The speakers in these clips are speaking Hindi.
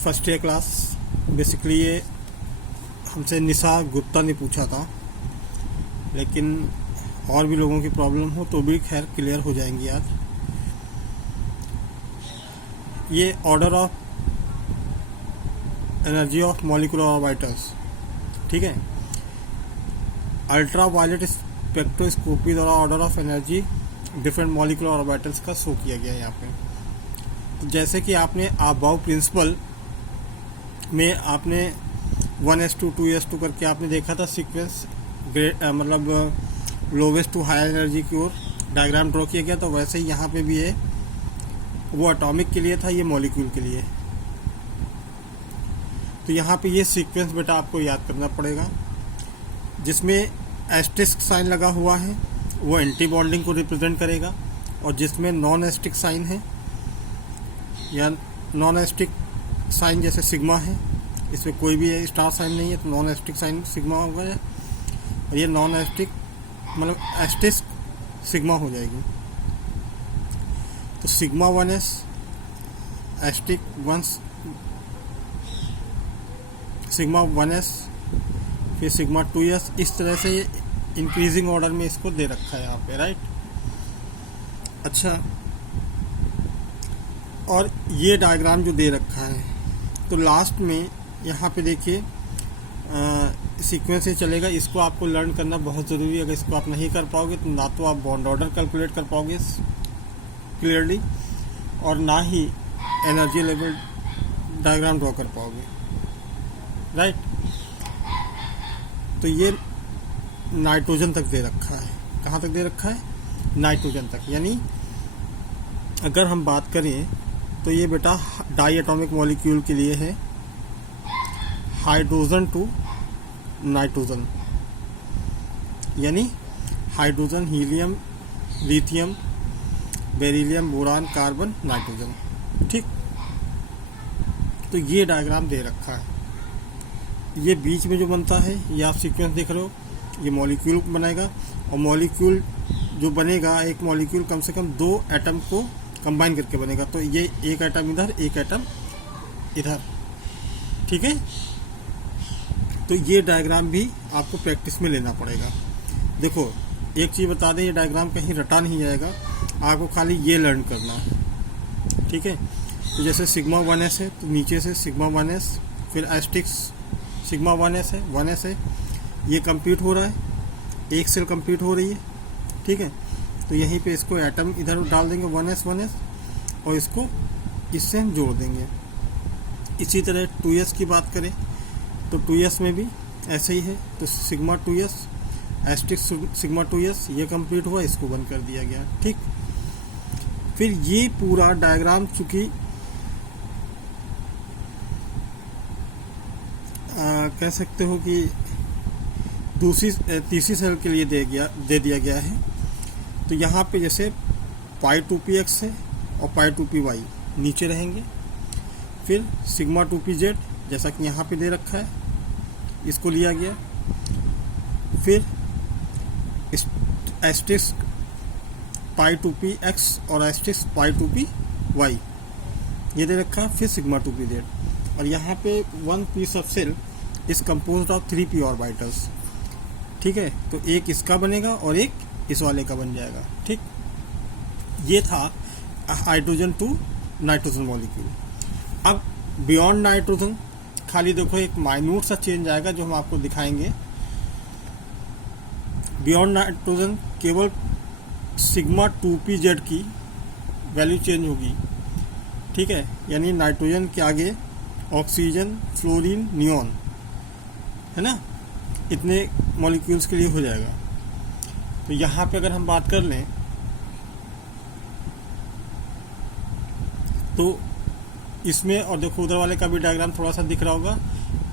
First year class. बेसिकली ये हमसे निशा गुप्ता ने पूछा था, लेकिन और भी लोगों की प्रॉब्लम हो तो भी खैर क्लियर हो जाएंगी आज। ये order of energy of molecular orbitals, ठीक है। अल्ट्रा वायलेट स्पेक्ट्रोस्कोपी द्वारा order of energy different molecular orbitals का शो किया गया है यहाँ पे। तो जैसे कि आपने अबाव प्रिंसिपल में आपने 1s2 2s2 करके आपने देखा था सीक्वेंस, मतलब लोवेस्ट टू हायर एनर्जी की ओर डायग्राम ड्रॉ किया गया, तो वैसे ही यहाँ पे भी है। वो एटॉमिक के लिए था, ये मॉलिक्यूल के लिए। तो यहाँ पे ये सीक्वेंस बेटा आपको याद करना पड़ेगा। जिसमें एस्टेरिस्क साइन लगा हुआ है वो एंटी बॉन्डिंग को रिप्रेजेंट करेगा, और जिसमें नॉन एस्टेरिक साइन है या नॉन एस्टेरिक साइन जैसे सिग्मा है, इसमें कोई भी स्टार साइन नहीं है तो नॉन एस्टेरिक साइन सिग्मा होगा, और ये नॉन एस्टेरिक मतलब एस्टेरिस्क सिग्मा हो जाएगी। तो sigma 1s asterisk 1 sigma 1s फिर सिग्मा 2s, इस तरह से ये इंक्रीजिंग ऑर्डर में इसको दे रखा है यहाँ पे, राइट। अच्छा, और ये डायग्राम जो दे रखा है, तो लास्ट में यहाँ पे देखिए सीक्वेंस से चलेगा। इसको आपको लर्न करना बहुत ज़रूरी है। अगर इसको आप नहीं कर पाओगे तो ना तो आप बॉन्ड ऑर्डर कैलकुलेट कर पाओगे क्लियरली, और ना ही एनर्जी लेवल डायग्राम ड्रॉ कर पाओगे, राइट। तो ये नाइट्रोजन तक दे रखा है। कहाँ तक दे रखा है? नाइट्रोजन तक। यानी अगर हम बात करें तो ये बेटा डाई एटॉमिक मॉलिक्यूल के लिए है, हाइड्रोजन टू नाइट्रोजन, यानी hydrogen, helium, lithium, beryllium, boron, carbon, nitrogen, ठीक। तो ये डायग्राम दे रखा है। ये बीच में जो बनता है, ये आप सीक्वेंस देख रहे हो, ये मॉलिक्यूल बनाएगा, और मॉलिक्यूल जो बनेगा, एक मॉलिक्यूल कम से कम 2 एटम को कंबाइन करके बनेगा। तो ये एक एटम इधर, एक एटम इधर, ठीक है। तो ये डायग्राम भी आपको प्रैक्टिस में लेना पड़ेगा। देखो एक चीज़ बता दें, ये डायग्राम कहीं रटा नहीं जाएगा, आपको खाली ये लर्न करना है, ठीक है। तो जैसे सिग्मा 1s है तो नीचे से सिग्मा 1s, फिर एस्टेरिस्क सिग्मा 1s है, 1s है, ये कंप्लीट हो रहा है, एक सेल कंप्लीट हो रही है, ठीक है। तो यहीं पे इसको एटम इधर डाल देंगे 1s 1s, और इसको इससे हम जोड़ देंगे। इसी तरह 2s की बात करें तो 2s में भी ऐसे ही है। तो sigma 2s asterisk sigma 2s ये कंप्लीट हुआ, इसको बंद कर दिया गया, ठीक। फिर ये पूरा डायग्राम चूंकि कह सकते हो कि तीसरी सेल के लिए दे दिया गया है। तो यहाँ पे जैसे पाई 2px है और पाई 2py नीचे रहेंगे, फिर सिग्मा 2pz जैसा कि यहाँ पे दे रखा है, इसको लिया गया। फिर एस्टेरिस्क पाई 2px और एस्टेरिस्क पाई 2py ये दे रखा है, फिर सिग्मा 2pz। और यहाँ पे 1 piece of cell is composed of 3p orbitals, ठीक है। तो एक इसका बनेगा और एक इस वाले का बन जाएगा, ठीक। ये था हाइड्रोजन टू नाइट्रोजन मॉलिक्यूल। अब बियॉन्ड नाइट्रोजन खाली देखो एक माइन्यूट सा चेंज आएगा जो हम आपको दिखाएंगे। बियॉन्ड नाइट्रोजन केवल सिग्मा 2pz की वैल्यू चेंज होगी, ठीक है। यानी नाइट्रोजन के आगे ऑक्सीजन, फ्लोरीन, नियॉन, है ना, इतने मॉलिक्यूल्स के लिए हो जाएगा। तो यहाँ पे अगर हम बात कर लें तो इसमें, और देखो उधर वाले का भी डायग्राम थोड़ा सा दिख रहा होगा,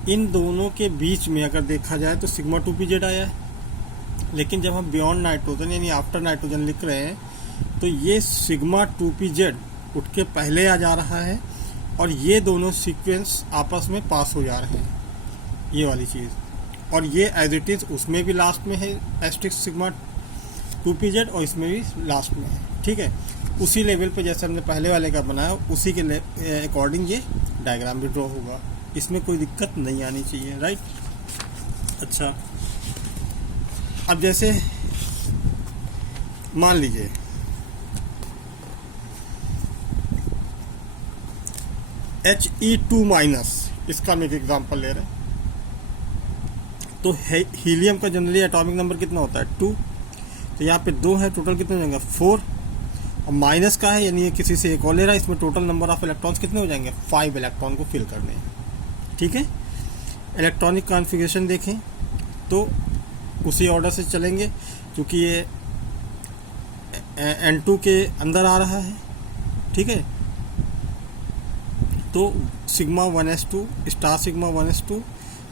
इन दोनों के बीच में अगर देखा जाए तो सिग्मा 2pz आया है। लेकिन जब हम बियॉन्ड नाइट्रोजन यानी आफ्टर नाइट्रोजन लिख रहे हैं तो ये सिग्मा 2pz उठ के पहले आ जा रहा है, और ये दोनों सीक्वेंस आपस में पास हो जा रहे हैं, ये वाली चीज़। और ये एज इट इज़ उसमें भी लास्ट में है एस्टेरिस्क सिग्मा 2pz, और इसमें भी लास्ट में है, ठीक है। उसी लेवल पे जैसे हमने पहले वाले का बनाया उसी के अकॉर्डिंग ये डायग्राम भी ड्रॉ होगा, इसमें कोई दिक्कत नहीं आनी चाहिए, राइट। अच्छा, अब जैसे मान लीजिए He2-, इसका हम एक एग्जांपल ले रहे हैं। तो हीलियम का जनरली एटॉमिक नंबर कितना होता है 2, तो यहाँ पे 2 है, टोटल कितने हो जाएंगे 4, और माइनस का है यानी ये किसी से एक और ले रहा है, इसमें टोटल नंबर ऑफ इलेक्ट्रॉन्स कितने हो जाएंगे 5 इलेक्ट्रॉन को फिल करने हैं, ठीक है। इलेक्ट्रॉनिक कॉन्फ़िगरेशन देखें तो उसी ऑर्डर से चलेंगे, क्योंकि ये N2 के अंदर आ रहा है, ठीक है। तो sigma 1s2 star sigma 1s2,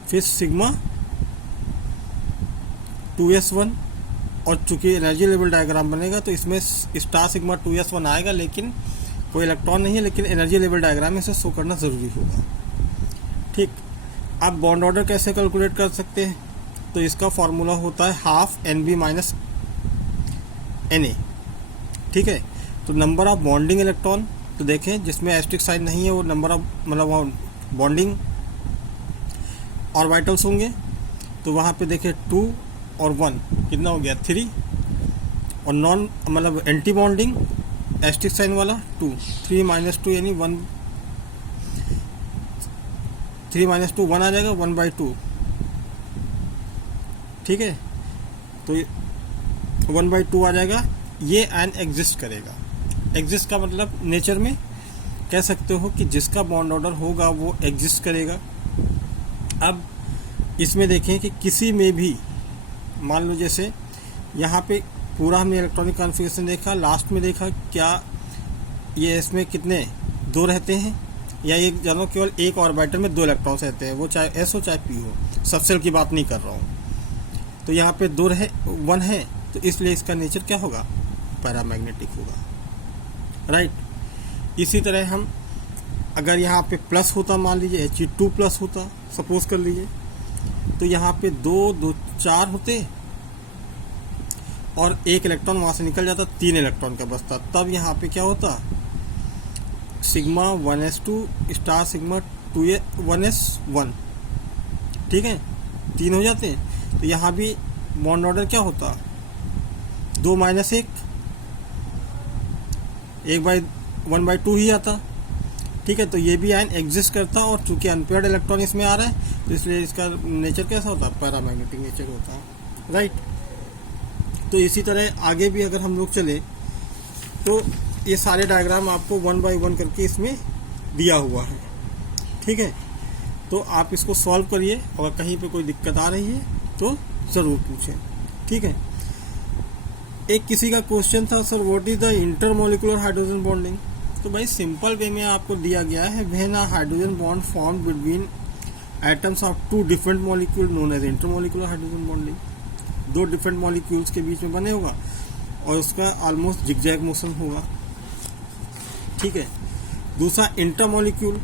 फिर सिग्मा 2s1, और चूंकि एनर्जी लेवल डायग्राम बनेगा तो इसमें स्टार सिग्मा 2s1 आएगा, लेकिन कोई इलेक्ट्रॉन नहीं है, लेकिन एनर्जी लेवल डायग्राम में इसे शो करना ज़रूरी होगा, ठीक। अब बॉन्ड ऑर्डर कैसे कैलकुलेट कर सकते हैं, तो इसका फॉर्मूला होता है ½ Nb - Na, ठीक है। तो नंबर ऑफ बॉन्डिंग इलेक्ट्रॉन, तो देखें जिसमें एस्ट्रिक साइन नहीं है वो नंबर ऑफ मतलब बॉन्डिंग ऑर्बिटल्स होंगे, तो वहाँ पे देखें 2 और 1 कितना हो गया 3, और नॉन मतलब एंटी बॉन्डिंग एस्ट्रिक साइन वाला 2, 3 - 2 यानी 1, 3 - 2 1 आ जाएगा 1/2, ठीक है। तो 1/2 आ जाएगा, ये आयन एग्जिस्ट करेगा। एग्जिस्ट का मतलब नेचर में कह सकते हो कि जिसका बॉन्ड ऑर्डर होगा वो एग्जिस्ट करेगा। अब इसमें देखें कि किसी में भी मान लो जैसे यहाँ पे पूरा हमने इलेक्ट्रॉनिक कॉन्फ़िगरेशन देखा, लास्ट में देखा क्या ये इसमें कितने 2 रहते हैं, या एक जानो केवल एक ऑर्बिटल में 2 इलेक्ट्रॉन्स रहते हैं, वो चाहे S हो चाहे P हो, सबसेल की बात नहीं कर रहा हूँ। तो यहाँ पे 2 है 1 है, तो इसलिए इसका नेचर क्या होगा पैरामैग्नेटिक होगा, राइट। इसी तरह हम अगर यहाँ पे प्लस होता, मान लीजिए He2+ होता सपोज कर लीजिए, तो यहाँ पे 2 2 4 होते और एक इलेक्ट्रॉन वहाँ से निकल जाता, 3 इलेक्ट्रॉन का बचता, तब यहाँ पे क्या होता sigma 1s2 star sigma 1s1, ठीक है, 3 हो जाते हैं। तो यहाँ भी बॉन्ड ऑर्डर क्या होता 2 - 1, 1/2 ही आता, ठीक है। तो ये भी आयन एग्जिस्ट करता, और चूंकि अनपेयर्ड इलेक्ट्रॉन इसमें आ रहा है तो इसलिए इसका नेचर कैसा होता है पैरामैग्नेटिक नेचर होता है, राइट। तो इसी तरह आगे भी अगर हम लोग चले तो ये सारे डायग्राम आपको 1 by 1 करके इसमें दिया हुआ है, ठीक है। तो आप इसको सॉल्व करिए, और कहीं पे कोई दिक्कत आ रही है तो ज़रूर पूछें, ठीक है। एक किसी का क्वेश्चन था, sir what is the intermolecular hydrogen bonding. तो भाई सिंपल वे में आपको दिया गया है, when a hydrogen bond form between atoms of 2 different molecule known as intermolecular hydrogen bonding. 2 different molecules के बीच में बने होगा और उसका ऑलमोस्ट जिगजैग मोशन होगा, ठीक है। दूसरा intermolecular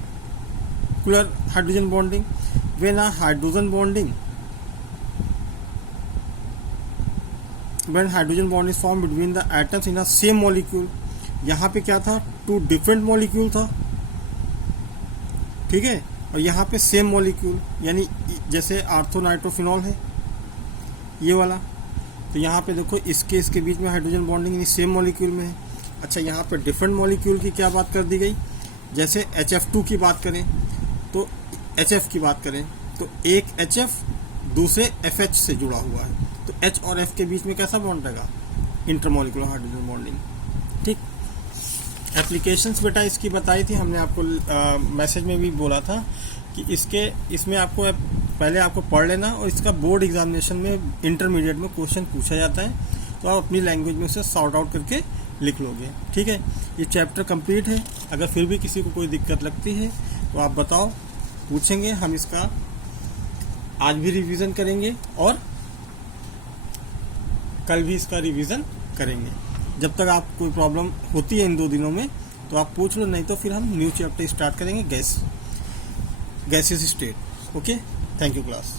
hydrogen bonding, when a hydrogen bonding when hydrogen bond is formed between the atoms in a same molecule। यहाँ पे क्या था 2 डिफरेंट मॉलिक्यूल था, ठीक है, और यहाँ पे सेम मॉलिक्यूल, यानी जैसे आर्थोनाइट्रोफिनॉल है ये वाला, तो यहाँ पे देखो इसके बीच में हाइड्रोजन बॉन्डिंग यानी सेम मॉलिक्यूल में है। अच्छा, यहाँ पे डिफरेंट मॉलिक्यूल की क्या बात कर दी गई, जैसे HF2 की बात करें तो HF की बात करें तो एक HF दूसरे FH से जुड़ा हुआ है, तो H और F के बीच में कैसा बॉन्ड रहेगा इंटरमोलिकुलर हाइड्रोजन बॉन्डिंग, ठीक। एप्लीकेशंस बेटा इसकी बताई थी हमने आपको, मैसेज में भी बोला था कि इसमें आपको पहले आपको पढ़ लेना, और इसका बोर्ड एग्जामिनेशन में इंटरमीडिएट में क्वेश्चन पूछा जाता है, तो आप अपनी लैंग्वेज में उसे सॉर्ट आउट करके लिख लोगे, ठीक है। ये चैप्टर कंप्लीट है, अगर फिर भी किसी को कोई दिक्कत लगती है तो आप बताओ, पूछेंगे, हम इसका आज भी रिवीजन करेंगे और कल भी इसका रिवीजन करेंगे। जब तक आप कोई प्रॉब्लम होती है इन 2 दिनों में तो आप पूछ लो, नहीं तो फिर हम न्यू चैप्टर स्टार्ट करेंगे gases state. Okay, thank you class.